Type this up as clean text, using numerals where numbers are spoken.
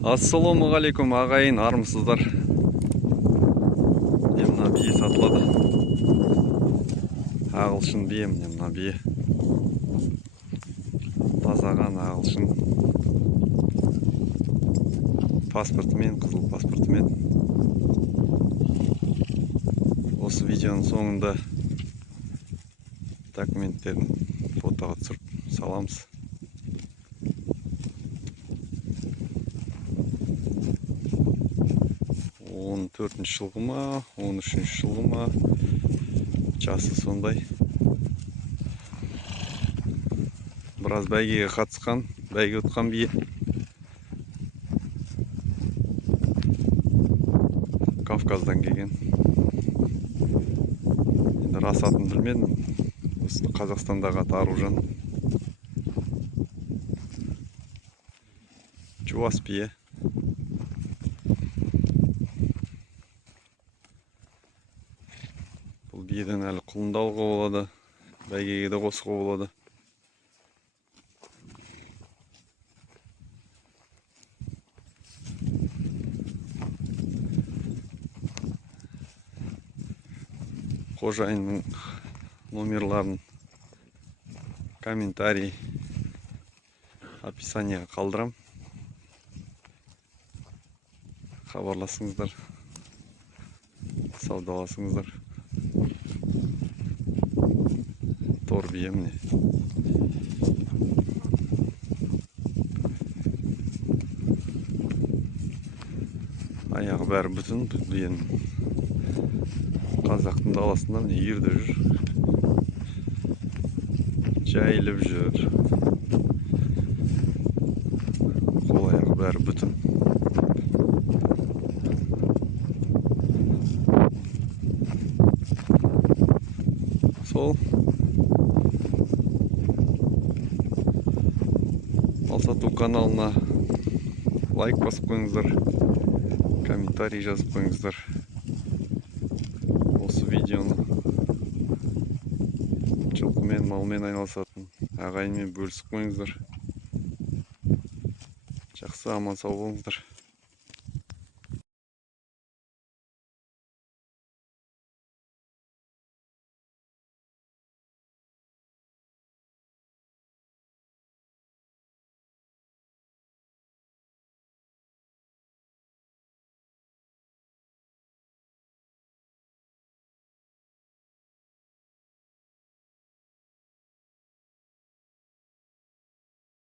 Ассалаумағалейкум ағайын, армысыздар. Мына бие сатылады. Ағылшын бие, мына бие. Тазаған ағылшын. Паспортымен, қызыл паспортымен. Осы видеоның соңында документтерін фотоға түсіріп саламыз. Он 4-ші жылғы ма, 13-ші жылғы ма, жасы сондай. Біраз бәйгеге қатысқан, бәйге ұтқан бие. Кавказдан келген. Енді рас атын білмедім. Осы Қазақстандағы аты Аружан. Жуас бие. Бұл биеден әлі құлынды алуға болады, бәйгеге де қосуға болады. Қожайынның номерларын комментарий описанияға қалдырам. Хабарласыңыздар, саудаласыңыздар. Тор бие міне. Аяғы бәрі бүтін биенің. Қазақтың даласында міне үйірде жүр. Жайылып жүр. Қол аяғы бәрі бүтін. Сол. Мал сату каналына лайк басып қойыңыздар, комментарий жазып қойыңыздар. Осы видеоны жылқымен, малмен айналысатын ағайынмен бөлісіп қойыңыздар. Жақсы, аман сау болыңыздар.